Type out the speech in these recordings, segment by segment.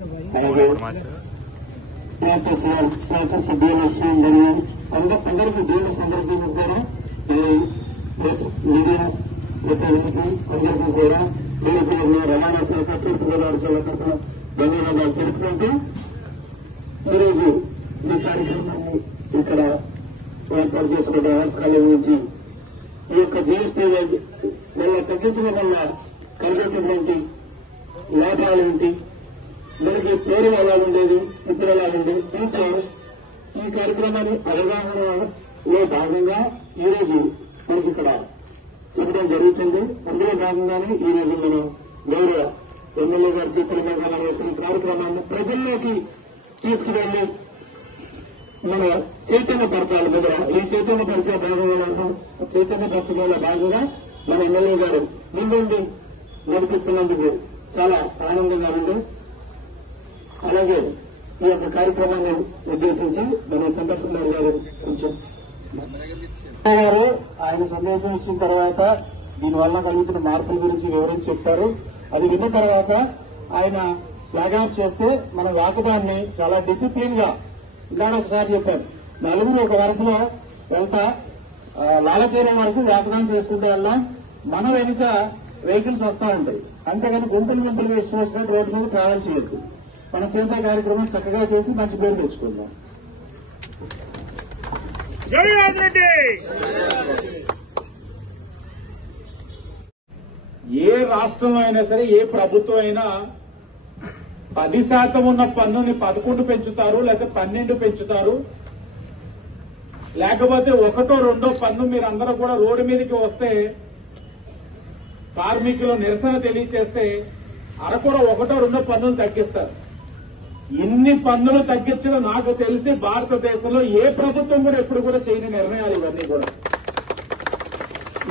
అలాగే అందరికీ దేవుని సందర్భంగా కూడా మీడియా ప్రతినిధులకు అందరికీ కూడా రవాణా శాఖ తూర్పుగోదావరి జిల్లా తరఫున ధన్యవాదాలు తెలుపుకుంటూ ఈరోజు ఈ కార్యక్రమాన్ని ఇక్కడ ఏర్పాటు చేసుకున్న ఆవిష్కారం నుంచి ఈ యొక్క జీఎస్టీ వల్ల తగ్గించడం వల్ల కలిగేటటువంటి లాభాలు ఏంటి, మనకి పూర్వం ఎలా ఉండేది, ఇప్పుడు ఎలా ఉండేది, ఇంకా ఈ కార్యక్రమాన్ని అవగాహనలో భాగంగా ఈరోజు మనకి ఇక్కడ చెప్పడం జరుగుతుంది. అందులో భాగంగానే ఈ రోజు మనం గౌరవ ఎమ్మెల్యే గారు చెప్పిన ఈ కార్యక్రమాన్ని ప్రజల్లోకి తీసుకువెళ్లి మన చైతన్యపరచాలి. మొదల ఈ చైతన్యపరిచే చైతన్యపరచడంలో భాగంగా మన ఎమ్మెల్యే గారు ముందుండి నడిపిస్తున్నందుకు చాలా ఆనందంగా ఉంది. అలాగే ఈ యొక్క కార్యక్రమాన్ని ఉద్దేశించి మన సందర్శకులు గారు కొంచెం గారు ఆయన సందేశం ఇచ్చిన తర్వాత దీనివల్ల కలుగుతున్న మార్పుల గురించి వివరించి చెప్పారు. అది విన్న తర్వాత ఆయన ఫ్లాగ్ చేస్తే మన వాకదాన్ని చాలా డిసిప్లిన్ గా ఇలాంటి ఒకసారి చెప్పారు, నలుగురు ఒక వరుసలో వెళ్తా లాలచేరం వరకు వాకదానం చేసుకుంటే వెళ్ళాం. మన వెనుక వెహికల్స్ వస్తూ ఉంటాయి, అంతేగాని గుంపులు వేస్తూ వచ్చినట్టు రోడ్డు మీద ట్రావెల్ చేయొద్దు. మనం చేసే కార్యక్రమం చక్కగా చేసి మంచి పేరు తెచ్చుకుందాం. ఏ రాష్ట్రంలో అయినా సరే, ఏ ప్రభుత్వం అయినా 10% ఉన్న పన్నుని 11 పెంచుతారు, లేకపోతే 12 పెంచుతారు. లేకపోతే 1, 2 పన్ను మీరు అందరూ కూడా రోడ్డు మీదకి వస్తే కార్మికులు నిరసన తెలియచేస్తే అరకొర 1, 2 పన్నులు తగ్గిస్తారు. ఇన్ని పన్నులు తగ్గించడం నాకు తెలిసి భారతదేశంలో ఏ ప్రభుత్వం కూడా ఎప్పుడు కూడా చేయని నిర్ణయాలు ఇవన్నీ కూడా.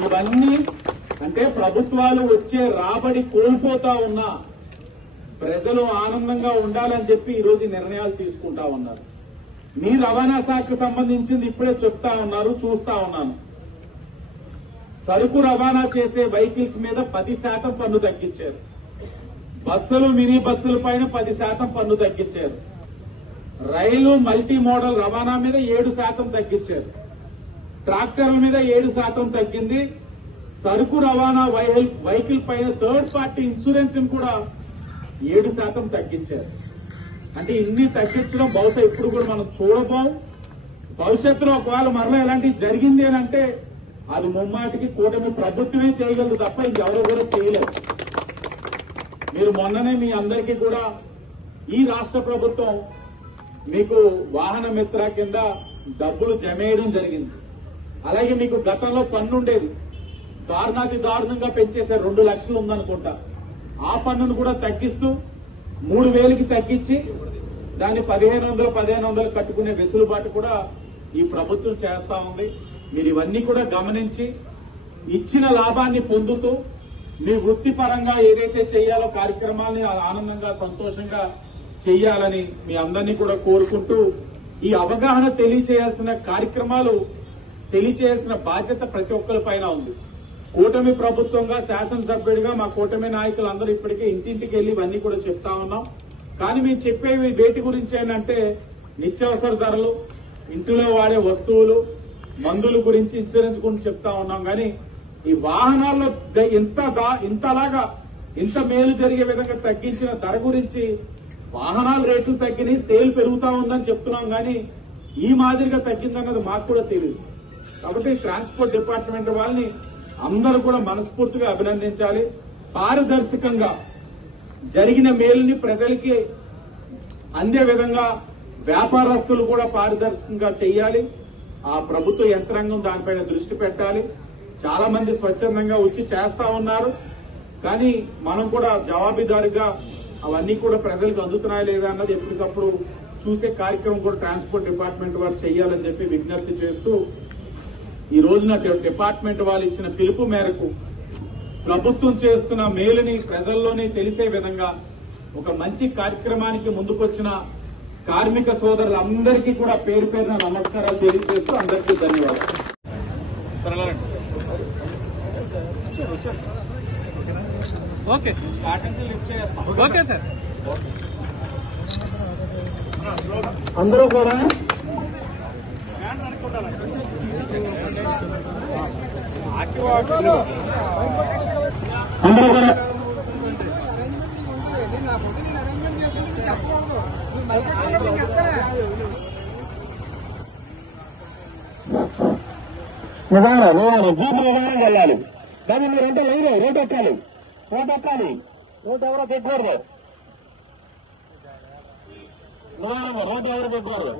ఇవన్నీ అంటే ప్రభుత్వాలు వచ్చే రాబడి కోల్పోతా ఉన్నా ప్రజలు ఆనందంగా ఉండాలని చెప్పి ఈ రోజు నిర్ణయాలు తీసుకుంటా ఉన్నారు. మీ రవాణా శాఖకు సంబంధించింది ఇప్పుడే చెప్తా ఉన్నారు, చూస్తా ఉన్నాను. సరుకు రవాణా చేసే వెహికల్స్ మీద 10% పన్ను తగ్గించారు. బస్సులు, మినీ బస్సుల పైన 10% పన్ను తగ్గించారు. రైలు, మల్టీ మోడల్ రవాణా మీద 7% తగ్గించారు. ట్రాక్టర్ల మీద 7% తగ్గింది. సరుకు రవాణా వెహికల్ పైన థర్డ్ పార్టీ ఇన్సూరెన్స్ కూడా 7% తగ్గించారు. అంటే ఇన్ని తగ్గించడం బహుశా ఇప్పుడు కూడా మనం చూడబోం. భవిష్యత్తులో ఒకవేళ మరలా ఎలాంటివి జరిగింది అని అంటే అది ముమ్మాటికి కూటమి ప్రభుత్వమే చేయగలదు తప్ప ఇంకెవరో కూడా చేయలేదు. మీరు మొన్ననే మీ అందరికీ కూడా ఈ రాష్ట్ర ప్రభుత్వం మీకు వాహన మిత్ర కింద డబ్బులు జమేయడం జరిగింది. అలాగే మీకు గతంలో పన్ను ఉండేది, దారుణాతి దారుణంగా పెంచేశారు. 2 లక్షలు ఉందనుకుంటా. ఆ పన్నును కూడా తగ్గిస్తూ 3,000కి తగ్గించి దాన్ని 1,500 కట్టుకునే వెసులుబాటు కూడా ఈ ప్రభుత్వం చేస్తా ఉంది. మీరు ఇవన్నీ కూడా గమనించి ఇచ్చిన లాభాన్ని పొందుతూ మీ వృత్తిపరంగా ఏదైతే చేయాలో కార్యక్రమాన్ని ఆనందంగా సంతోషంగా చేయాలని మీ అందరినీ కూడా కోరుకుంటూ ఈ అవగాహన తెలియచేయాల్సిన కార్యక్రమాలు తెలియచేయాల్సిన బాధ్యత ప్రతి ఒక్కరి పైన ఉంది. కూటమి ప్రభుత్వంగా శాసనసభ్యుడిగా మా కూటమి నాయకులందరూ ఇప్పటికే ఇంటింటికి వెళ్లి ఇవన్నీ కూడా చెప్తా ఉన్నాం. కానీ మేము చెప్పేవి వేటి గురించి ఏంటంటే నిత్యావసర ధరలు, ఇంటిలో వాడే వస్తువులు, మందుల గురించి, ఇన్సూరెన్స్ గురించి చెప్తా ఉన్నాం. కానీ ఈ వాహనాల్లో ఇంత మేలు జరిగే విధంగా తగ్గించిన ధర గురించి వాహనాల రేట్లు తగ్గినాయి, సేల్ పెరుగుతా ఉందని చెప్తున్నాం. కానీ ఈ మాదిరిగా తగ్గిందన్నది మాకు కూడా తెలియదు. కాబట్టి ట్రాన్స్పోర్ట్ డిపార్ట్మెంట్ వాళ్ళని అందరూ కూడా మనస్ఫూర్తిగా అభినందించాలి. పారదర్శకంగా జరిగిన మేలుని ప్రజలకి అందే విధంగా వ్యాపారస్తులు కూడా పారదర్శకంగా చేయాలి. ఆ ప్రభుత్వ యంత్రాంగం దానిపైన దృష్టి పెట్టాలి. చాలా మంది స్వచ్ఛందంగా వచ్చి చేస్తా ఉన్నారు. కానీ మనం కూడా జవాబుదారీగా అవన్నీ కూడా ప్రజలకు అందుతున్నాయా లేదా అన్నది ఎప్పటికప్పుడు చూసే కార్యక్రమం కూడా ట్రాన్స్పోర్ట్ డిపార్ట్మెంట్ వారు చేయాలని చెప్పి విజ్ఞప్తి చేస్తూ ఈ రోజున డిపార్ట్మెంట్ వాళ్ళు ఇచ్చిన పిలుపు మేరకు ప్రభుత్వం చేస్తున్న మేలుని ప్రజల్లోనే తెలిసే విధంగా ఒక మంచి కార్యక్రమానికి ముందుకొచ్చిన కార్మిక సోదరులందరికీ కూడా పేరు పేరున నమస్కారాలు తెలియజేస్తూ అందరికీ ధన్యవాదాలు. ఓకే, స్టార్టింగ్ లిఫ్ట్ చేస్తాం. Okay sir. అందరూ కూడా నిదానం జీపు నిదానం వెళ్ళాలి. కానీ మీరంటే లేదు, రోడ్డు ఎక్కాలి, రోడ్డు ఎవరో పెట్టుకోరు. నిదానం రోడ్డు ఎవరో పెట్టుకోరు.